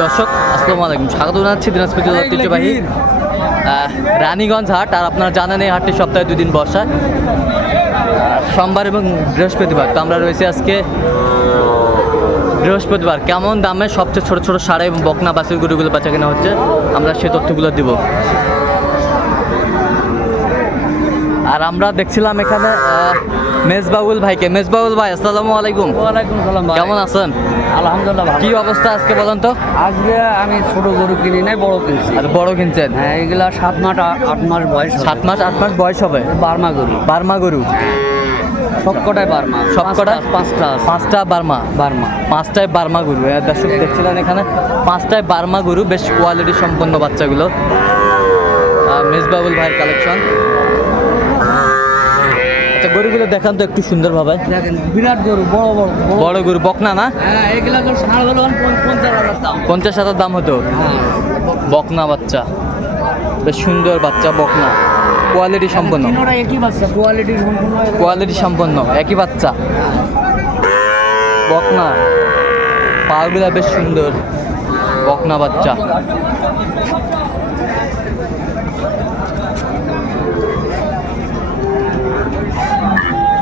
দর্শক আসসালামু আলাইকুম। স্বাগত জানাচ্ছি দিনাজপুর জেলা ঐতিহ্যবাহী রানীগঞ্জ হাট আর আপনারা জানেন এই হাটটি সপ্তাহে দুই দিন সোমবার এবং বৃহস্পতিবার। তো আমরা রয়েছি আজকে বৃহস্পতিবার। কেমন দামে সবচেয়ে ছোট ছোট সারা এবং বকনা বাসের গরুগুলো বেচা কেনা হচ্ছে? আমরা সে তথ্যগুলো দিব। আর আমরা দেখছিলাম এখানে মেজবাউল ভাইকে। মেজবাউল ভাই আসসালামু আলাইকুম। ওয়ালাইকুম সালাম ভাই। কেমন আছেন? আলহামদুলিল্লাহ ভালো। কি অবস্থা আজকে বলেন তো? আজকে আমি ছোট গরু কিনি নাই বড় কিনছি। আর বড় কিনছেন? হ্যাঁ এগুলা সাত মাস আট মাস বয়স হবে। সাত মাস আট মাস বয়স হবে? বার্মা গরু। বার্মা গরু? সবকটাই বার্মা। সবকটাই? পাঁচটা- পাঁচটা পাঁচটা বার্মা? বার্মা। পাঁচটায় বার্মা গরু। দর্শক দেখছিলেন এখানে পাঁচটায় বার্মা গরু বেশ কোয়ালিটি সম্পন্ন বাচ্চাগুলো। মেজবাবুল ভাইয়ের কালেকশন আচ্ছা গরুগুলো দেখান তো একটু সুন্দরভাবে। দেখেন বিরাট গরু বড় বড় বড়। গরু বকনা না? হ্যাঁ পঞ্চাশ হাজার দাম। হতো? হ্যাঁ। বকনা বাচ্চা। বেশ সুন্দর বাচ্চা বকনা। কোয়ালিটি সম্পন্ন। কোয়ালিটি সম্পন্ন একই বাচ্চা। বকনা। পাগুলা বেশ সুন্দর বকনা বাচ্চা।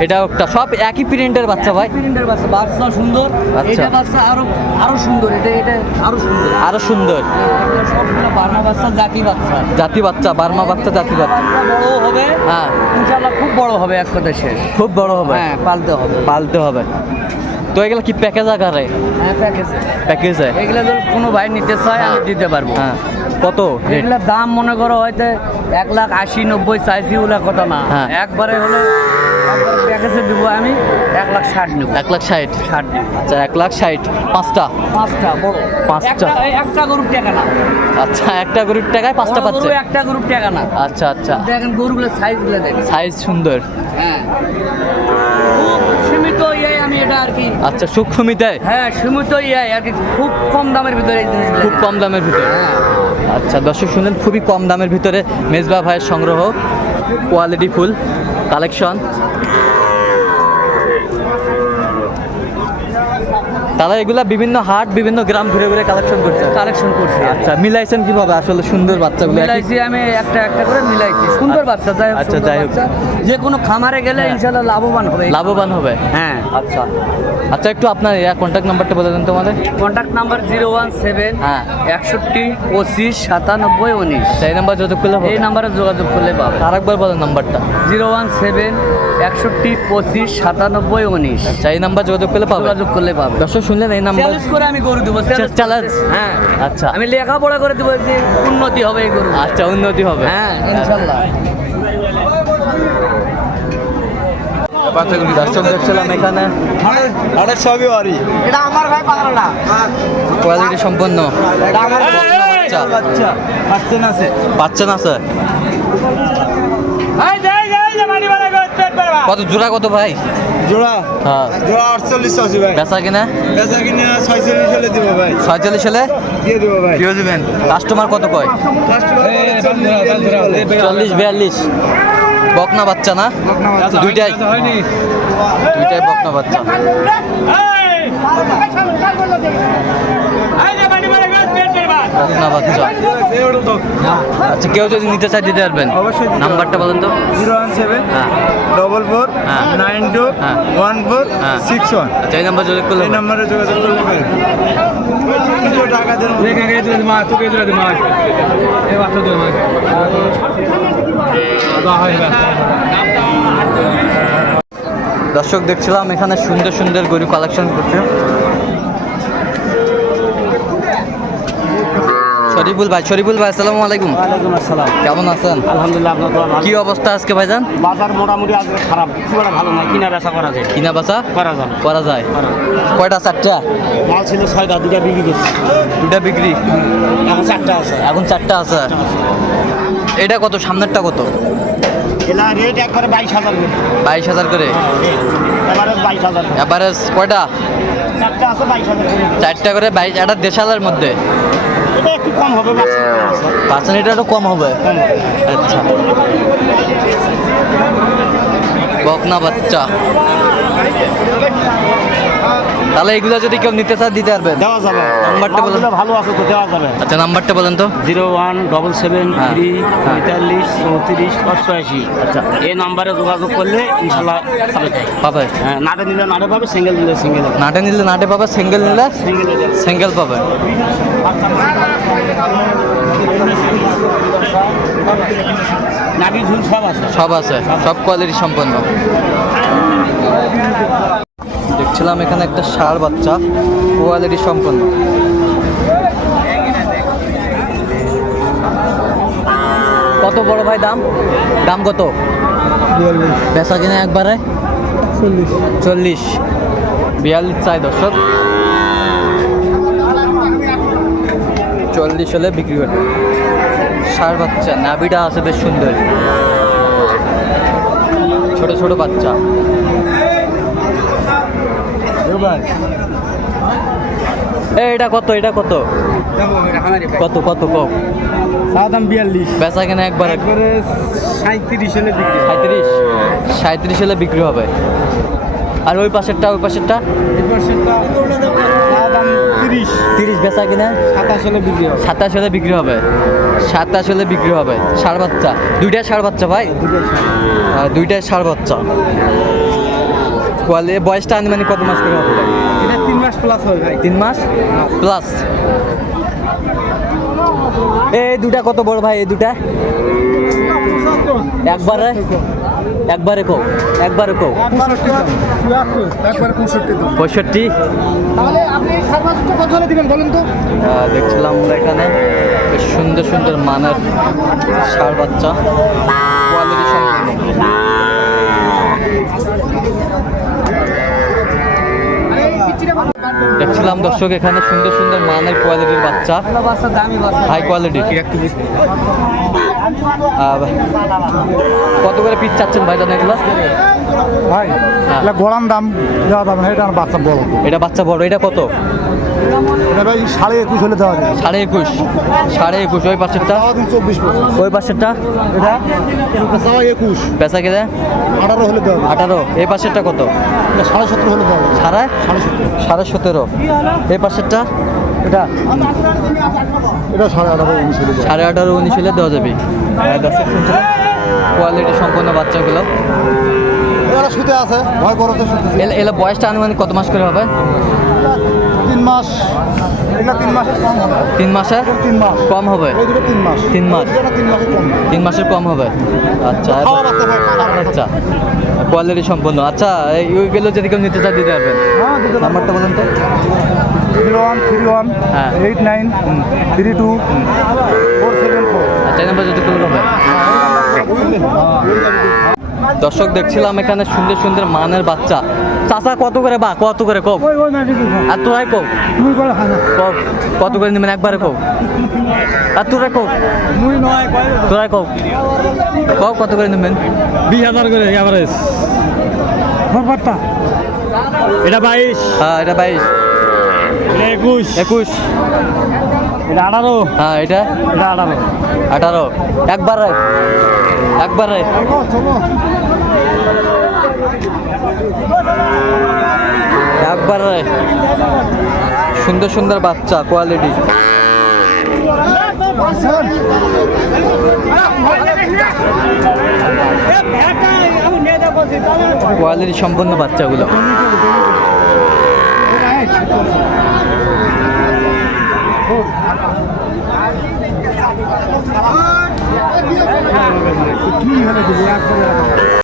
এটা একটা সব একই প্রিন্টের বাচ্চা ভাই। প্রিন্টের বাচ্চা বাচ্চা সুন্দর। এটা বাচ্চা আরও আরও সুন্দর এটা এটা আরও সুন্দর। আরও সুন্দর। হ্যাঁ, সবগুলো বার্মা বাচ্চা জাতি বাচ্চা। জাতি বাচ্চা বার্মা বাচ্চা জাতি বাচ্চা। বাচ্চা বড় হবে। হ্যাঁ। ইনশাআল্লাহ খুব বড় হবে এক কথা শেষ। খুব বড় হবে। হ্যাঁ পালতে হবে। পালতে হবে। তো এগুলো কি প্যাকেজ আকারে? হ্যাঁ প্যাকেজে প্যাকেজে এগুলো যদি কোনো ভাই নিতে চায় আমি দিতে পারব। হ্যাঁ। কত? এগুলোর দাম মনে করো হয়তো এক লাখ আশি নব্বই চাইছি ওগুলা কথা না। হ্যাঁ। একবারে হলে প্যাকেজে দেবো আমি এক লাখ ষাট নেব। এক লাখ ষাট? ষাট নেব। আচ্ছা এক লাখ ষাট। পাঁচটা? পাঁচটা বড়। পাঁচটা। একটা একটা গরুর টাকা না। আচ্ছা একটা গরুর টাকায় পাঁচটা পাচ্ছে? একটা গরুর টাকা না। আচ্ছা আচ্ছা। দেখেন গরুগুলোর সাইজগুলো দেখেন। সাইজ সুন্দর। হ্যাঁ। খুব সীমিত ইয়ে আমি এটা আর কি আচ্ছা সূক্ষ্মিতে হ্যাঁ সীমিত ইয়ে আর কি। খুব কম দামের ভিতরে এই জিনিসগুলো। খুব কম দামের ভিতরে। হ্যাঁ। আচ্ছা দর্শক শুনেন খুবই কম দামের ভিতরে মেজবা ভাইয়ের সংগ্রহ কোয়ালিটি ফুল কালেকশন তারা এগুলা বিভিন্ন হাট বিভিন্ন গ্রাম ঘুরে ঘুরে কালেকশন করছে। কালেকশন করছে। আচ্ছা মিলাইছেন কীভাবে? আসলে সুন্দর বাচ্চাগুলো মিলাইছি আমি একটা একটা করে মিলাইছি। সুন্দর বাচ্চা যাই হোক, আচ্ছা, যাই হোক। যে কোনো খামারে গেলে হ্যাঁ। ইনশাল্লাহ লাভবান হবে। লাভবান হবে? হ্যাঁ। আচ্ছা। আচ্ছা একটু আপনার কন্ট্যাক্ট নাম্বারটা বলে দেন তোমাদের। Contact number zero one seven হ্যাঁ। একষট্টি পঁচিশ সাতানব্বই উনিশ। আচ্ছা এই নাম্বার যোগাযোগ করলে এই নাম্বারে যোগাযোগ করলে পাবে। আরেকবার বলেন নাম্বারটা জিরো ওয়ান সেভেন একষট্টি পঁচিশ সাতানব্বই উনিশ। আচ্ছা এই নাম্বার যোগাযোগ করলে পাবে? যোগাযোগ করলে পাবে। দর্শক শুনলেন এই নাম্বার? চ্যালেঞ্জ করে আমি গরু দেবো চ্যালেঞ্জ হ্যাঁ। আচ্ছা। আমি লেখাপড়া করে দেবো যে উন্নতি হবে এই গরু আচ্ছা উন্নতি হবে। হ্যাঁ ইনশাল্লাহ। দর্শক দেখছিলাম এখানে। আরে সবই বাড়ি। এটা আমার ভাই পাগল কোয়ালিটি সম্পন্ন। এটা আমার বাচ্চা। বাচ্চা। আসছে না বাচ্চা না স্যার কত জোড়া কত ভাই? জোড়া? হ্যাঁ। জোড়া আটচল্লিশ আছে ভাই। বেচা কিনা? বেচা কিনা ছয়চল্লিশ হলে দিব ভাই। ছয়চল্লিশ সালে দিয়ে দিব ভাই। দিয়ে দিবেন? কাস্টমার কত কয়? চল্লিশ বিয়াল্লিশ। বকনা বাচ্চা না? দুইটাই। দুইটাই বকনা বাচ্চা। আচ্ছা কেউ যদি নিতে চায় দিতে পারবেন। অবশ্যই নাম্বারটা বলেন তো। Zero one seven double four. Nine two. One four. Six one আচ্ছা এই নাম্বার যোগাযোগ করলে এই নাম্বারে যোগাযোগ করলে দর্শক দেখছিলাম এখানে সুন্দর সুন্দর গরু কালেকশন করছে। শরীফুল ভাই শরীফুল ভাই আসসালামু আলাইকুম। ওয়ালাইকুম আসসালাম। কেমন আছেন? আলহামদুলিল্লাহ আপনার দোয়া ভালো। কি অবস্থা আজকে ভাইজান? বাজার মোটামুটি আজকে খারাপ খুব একটা ভালো না কিনা বেচা করা যায়। কিনা বেচা? করা যায়। করা যায়। কয়টা চারটা? মাল ছিল ছয়টা দুটা বিক্রি করছি। দুটা বিক্রি? এখন চারটা আছে। এখন চারটা আছে। এটা কত সামনেরটা কত? এলা রেট একবারে বাইশ হাজার করে। বাইশ হাজার করে? এবারে বাইশ হাজার এভারেজ কয়টা? চারটা করে। বাইশ এটা দেশালের মধ্যে। একটু কম হবে পার্সেন্ট একটু কম হবে? আচ্ছা। বকনা বাচ্চা। তাহলে এগুলো যদি কেউ নিতে চায় দিতে পারবেন। দেওয়া যাবে। নাম্বারটা বলুন। ভালো আছে তো দেওয়া যাবে। আচ্ছা নাম্বারটা বলেন তো। জিরো ওয়ান ডবল সেভেন হ্যাঁ। থ্রি। পঁয়তাল্লিশ চৌত্রিশ অষ্টআশি। আচ্ছা। এই নাম্বারে যোগাযোগ করলে ইনশাল্লাহ পাবে। হ্যাঁ নাটে নিলে নাটে পাবে সিঙ্গেল নিলে সিঙ্গেল নাটে নিলে নাটে পাবে সিঙ্গেল নিলে সিঙ্গেল সিঙ্গেল পাবে। নাবি ঝুল সব আছে। সব আছে সব কোয়ালিটি সম্পন্ন। দেখছিলাম এখানে একটা ষাঁড় বাচ্চা কোয়ালিটি সম্পন্ন। কত বড় ভাই দাম? দাম কত? বেচা কিনে একবারে? চল্লিশ। বিয়াল্লিশ চাই দর্শক। চল্লিশ হলে বিক্রি করবে। ষাঁড় বাচ্চা নাভিটা আছে বেশ সুন্দর। ছোট ছোট বাচ্চা। এটা কত এটা কত? কত কত কম? দাম বিয়াল্লিশ। বেচা কেনা একবার একবারে সাঁত্রিশ হলে বিক্রি সাঁত্রিশ সাঁত্রিশ হলে বিক্রি হবে। আর ওই পাশেরটা ওই পাশেরটা? তিরিশ। তিরিশ বেচা কিনা? সাতাশ হলে বিক্রি হবে। সাতাশ হলে বিক্রি হবে। সাতাশ হলে বিক্রি হবে। ষাড় বাচ্চা। দুইটাই ষাড় বাচ্চা ভাই? দুইটাই ষাড় বাচ্চা। কোয়ালি বয়সটা আনুমানিক কত মাস করে হবে? এটা তিন মাস প্লাস হবে ভাই। তিন মাস প্লাস এই দুটা কত বড় ভাই এই দুটা? একবারে? একবারে কো একবারে কো একবারে পঁয়ষট্টি। তাহলে আপনি সাত মাস কত হলে দিবেন বলুন তো দেখছিলাম আমরা এখানে সুন্দর সুন্দর মানের ষাড় বাচ্চা কোয়ালিটি সম্পূর্ণ দেখছিলাম দর্শক এখানে সুন্দর সুন্দর মানের কোয়ালিটির বাচ্চা। হাই কোয়ালিটি কত করে পিস চাচ্ছেন ভাই জানেন এগুলো? ভাই হ্যাঁ। এটা গোড়ান দাম দেওয়া যাবে না এটা বাচ্চা বড়। এটা বাচ্চা বড় এটা কত? এটা ভাই সাড়ে একুশ হলে দেওয়া যাবে সাড়ে একুশ। সাড়ে একুশ। ওই পাশেরটা? চব্বিশ ওই পাশেরটা? এটা? একুশ। পেঁচা আঠারো হলে দেওয়া আঠারো। এই পাশেরটা কত? সাড়ে সতেরো হলে দেওয়া সাড়ে? সাড়ে সতেরো। সাড়ে সতেরো। এই পাশেরটা? এটা? এটা সাড়ে আঠারো উনিশ হলে দেওয়া সাড়ে আঠারো উনিশ হলে দেওয়া যাবে। হ্যাঁ, কোয়ালিটি সম্পন্ন বাচ্চাগুলো। এরা শুতে আছে ভয় করতে শুতে এলা বয়সটা আনুমানিক কত মাস করে হবে? তিন মাস তিন মাসের কম হবে। তিন মাসে? তিন মাস। কম হবে? তিন মাস। তিন মাস। তিন মাসের কম। হবে? আচ্ছা আচ্ছা কোয়ালিটি সম্পন্ন। আচ্ছা এই ওইগুলো যদি কেউ নিতে চায় দিতে পারবেন। হ্যাঁ। নাম্বারটা বলুন তো। জিরো ওয়ান থ্রি ওয়ান হ্যাঁ। Eight nine three two four seven four. আচ্ছা এই নাম্বার যদি কেউ হবে। দর্শক দেখছিলাম এখানে সুন্দর সুন্দর মানের বাচ্চা। চাচা কত করে বা? কত করে কো ওই ওই নাকি আর তোরাই কো মুই করে হাজার কও, কত করে নেবেন? একবারে কো আর তোরা কো মুই তোরাই কো কও কত করে নেবেন? বিশ হাজার করে এভারেজ খবরটা এটা বাইশ। হ্যাঁ এটা বাইশ। এটা একুশ। একুশ। এটা আঠারো। হ্যাঁ এটা? এটা আঠারো। আঠারো। একবারে। একবারে। একবারে সুন্দর সুন্দর বাচ্চা কোয়ালিটি কোয়ালিটি সম্পন্ন বাচ্চাগুলো।